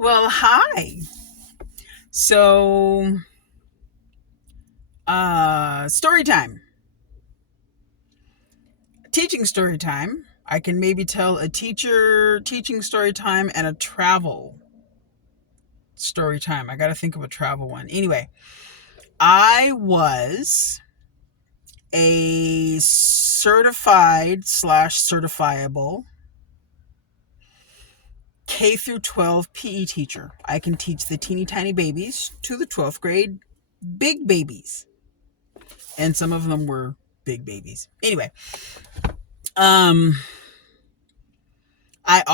Well, hi. So, story time. Teaching story time. I can maybe tell a teacher teaching story time and a travel story time. I got to think of a travel one. Anyway, I was a certified slash certifiable K through 12 PE teacher. I can teach the teeny tiny babies to the 12th grade big babies. And some of them were big babies. Anyway, um I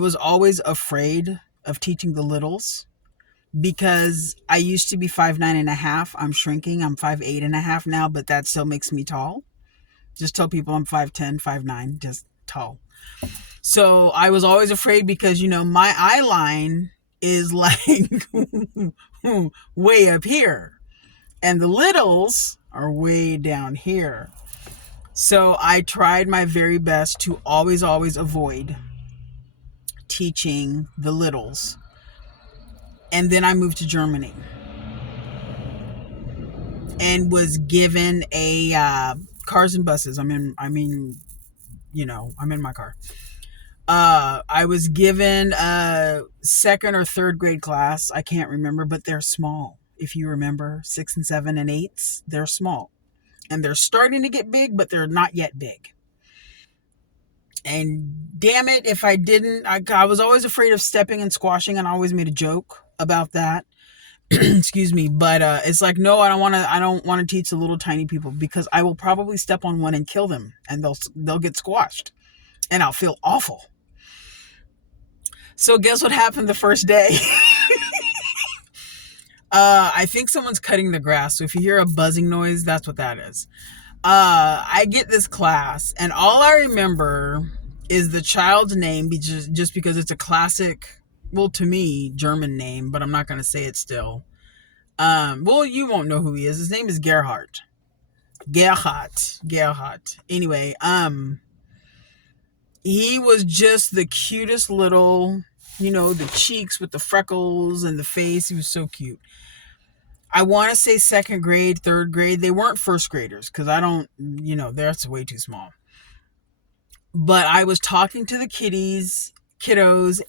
was always afraid of teaching the littles because I used to be 5'9.5". I'm shrinking. I'm 5'8.5" now, but that still makes me tall. Just tell people I'm 5'10", 5'9", just tall. So I was always afraid because, my eye line is like way up here and the littles are way down here. So I tried my very best to always avoid teaching the littles. And then I moved to Germany and was given a cars and buses. I'm in my car. I was given a second or third grade class. I can't remember, but they're small. If you remember, 6 and 7 and 8s, they're small. And they're starting to get big, but they're not yet big. And damn it, if I didn't, I was always afraid of stepping and squashing, and I always made a joke about that. Excuse me, but it's like, no, I don't want to teach the little tiny people because I will probably step on one and kill them, and they'll get squashed, and I'll feel awful. So guess what happened the first day? I think someone's cutting the grass. So if you hear a buzzing noise, that's what that is. I get this class, and all I remember is the child's name, just because it's a classic, well, to me, German name, but I'm not going to say it still. Well, you won't know who he is. His name is Gerhard. Anyway, he was just the cutest little, the cheeks with the freckles and the face. He was so cute. I want to say second grade, third grade. They weren't first graders because I don't, that's way too small. But I was talking to the kiddos,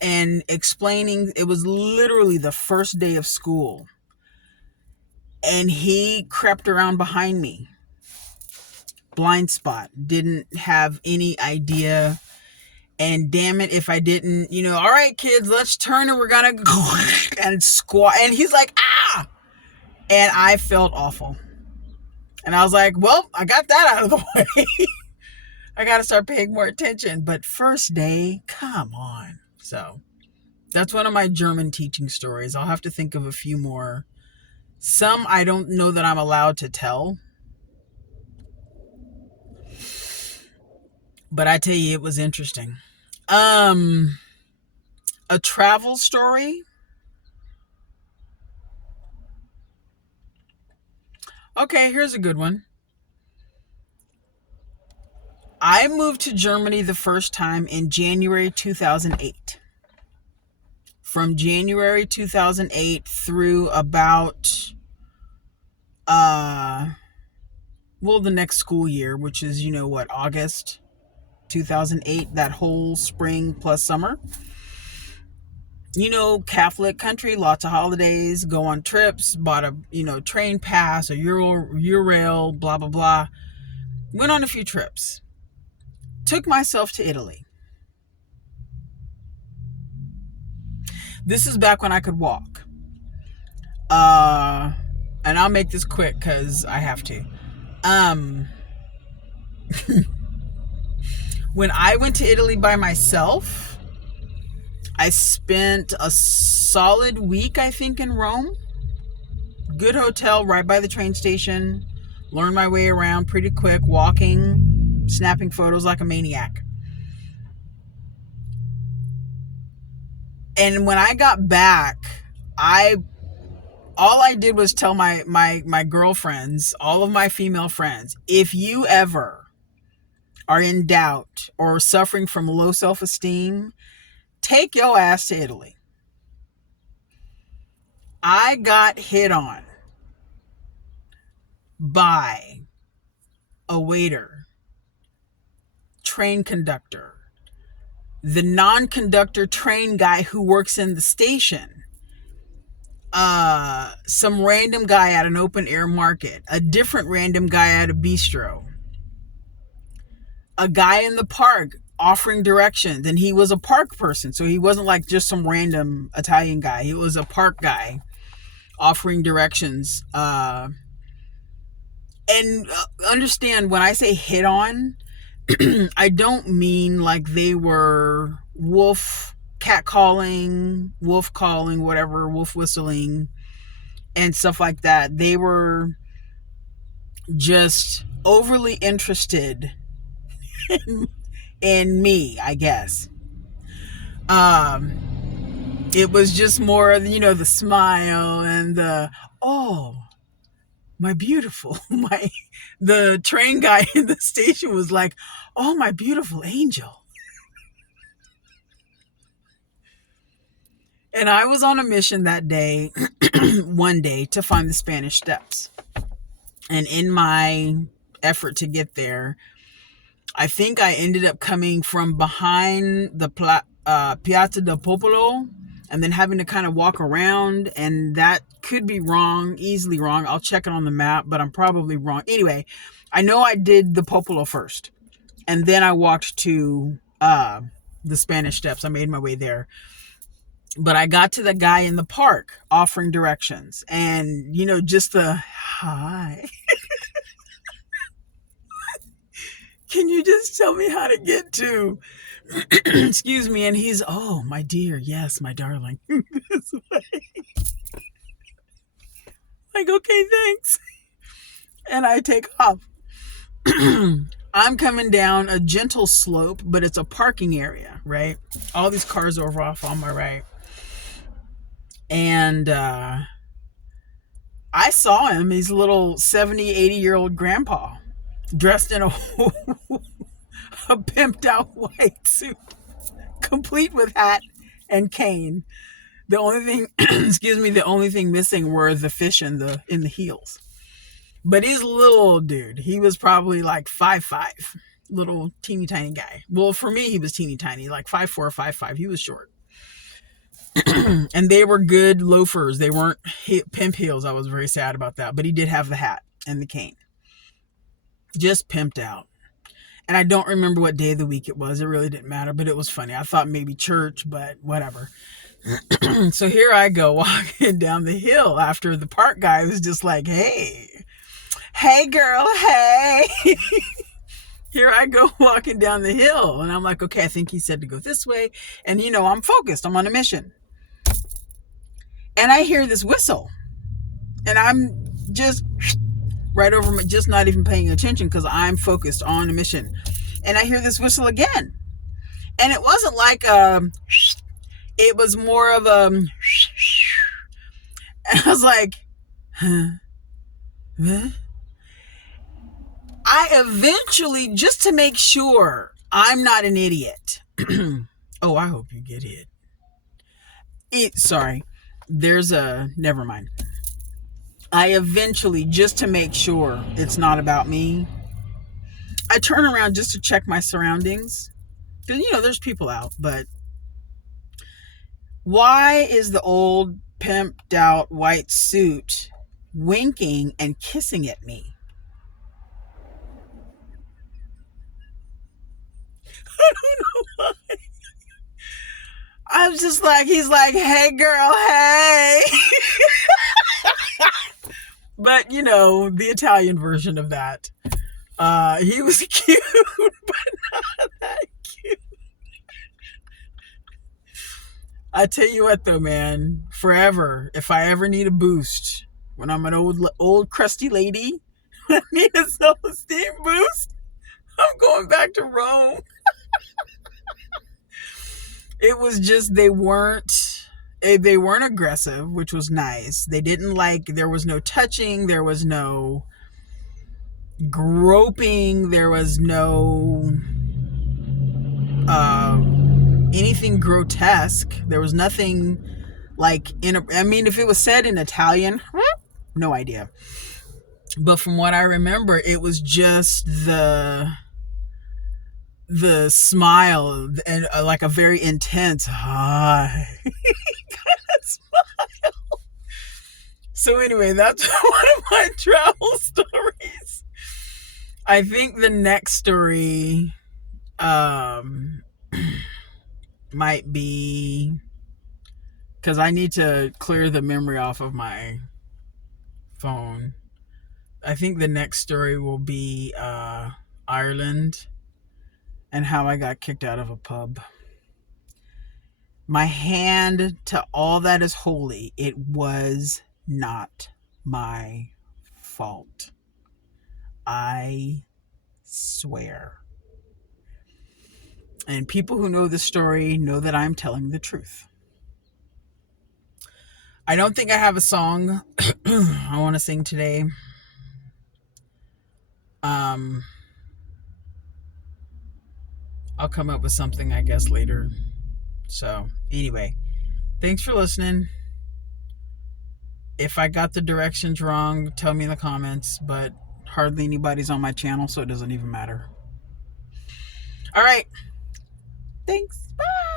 and explaining. It was literally the first day of school. And he crept around behind me. Blind spot. Didn't have any idea. And damn it, if I didn't, all right, kids, let's turn and we're going to go and squat. And he's like, ah! And I felt awful. And I was like, well, I got that out of the way. I got to start paying more attention. But first day, come on. So that's one of my German teaching stories. I'll have to think of a few more. Some I don't know that I'm allowed to tell. But I tell you, it was interesting. A travel story. Okay, here's a good one. I moved to Germany the first time in January 2008. From January 2008 through about, the next school year, which is, August 2008, that whole spring plus summer. Catholic country, lots of holidays, go on trips, bought a, train pass, a Eurail, blah, blah, blah. Went on a few trips. Took myself to Italy. This is back when I could walk. And I'll make this quick because I have to. When I went to Italy by myself, I spent a solid week, I think, in Rome. Good hotel right by the train station. Learned my way around pretty quick, walking, snapping photos like a maniac. And when I got back, all I did was tell my girlfriends, all of my female friends, if you ever are in doubt or suffering from low self-esteem, take your ass to Italy. I got hit on by a waiter, train conductor, the non-conductor train guy who works in the station, some random guy at an open air market, a different random guy at a bistro, a guy in the park offering directions, and he was a park person, so he wasn't like just some random Italian guy. He was a park guy offering directions. And understand, when I say hit on, I don't mean like they were cat calling, wolf calling, whatever, wolf whistling and stuff like that. They were just overly interested in me, I guess. Um, it was just more, the smile and oh, my beautiful, the train guy in the station was like, oh, my beautiful angel. And I was on a mission that day, one day, to find the Spanish Steps. And in my effort to get there, I think I ended up coming from behind the Piazza del Popolo and then having to kind of walk around. And that could be wrong, easily wrong. I'll check it on the map, but I'm probably wrong. Anyway, I know I did the Popolo first. And then I walked to the Spanish Steps. I made my way there. But I got to the guy in the park offering directions. And, just the, hi. Can you just tell me how to get to, excuse me. And he's, oh, my dear. Yes, my darling. This way. Like, okay, thanks. And I take off. I'm coming down a gentle slope, but it's a parking area, right? All these cars are off on my right. And I saw him. He's a little 70, 80-year-old grandpa dressed in a pimped out white suit, complete with hat and cane. The only thing, the only thing missing were the fish in the heels. But he's a little old dude. He was probably like 5'5", little teeny tiny guy. Well, for me, he was teeny tiny, like 5'4", 5'5". He was short. And they were good loafers. They weren't pimp heels. I was very sad about that. But he did have the hat and the cane. Just pimped out. And I don't remember what day of the week it was. It really didn't matter, but it was funny. I thought maybe church, but whatever. So here I go walking down the hill after the park guy was just like, hey girl, hey. Here I go walking down the hill. And I'm like, okay, I think he said to go this way. And I'm focused. I'm on a mission. And I hear this whistle. And I'm just right over my, just not even paying attention because I'm focused on a mission. And I hear this whistle again. And it wasn't like it was more of a, and I was like, huh? I eventually, just to make sure I'm not an idiot. Oh, I hope you get hit. Sorry. Never mind. I eventually, just to make sure it's not about me, I turn around just to check my surroundings. Because, there's people out, but why is the old pimped out white suit winking and kissing at me? I don't know why. I was just like, he's like, hey girl, hey. But, the Italian version of that. He was cute, but not that cute. I tell you what though, man, forever, if I ever need a boost, when I'm an old crusty lady, I need a self-esteem boost, I'm going back to Rome. It was just, they weren't aggressive, which was nice. They didn't there was no touching, there was no groping, there was no anything grotesque. There was nothing Like I mean, if it was said in Italian, no idea. But from what I remember, it was just the smile and like a very intense hi. So anyway, that's one of my travel stories. I think the next story might be, because I need to clear the memory off of my phone. I think the next story will be Ireland and how I got kicked out of a pub. My hand to all that is holy, it was not my fault. I swear. And people who know the story know that I'm telling the truth. I don't think I have a song I want to sing today. I'll come up with something, I guess, later. So, anyway, thanks for listening. If I got the directions wrong, tell me in the comments, but hardly anybody's on my channel, so it doesn't even matter. All right. Thanks. Bye.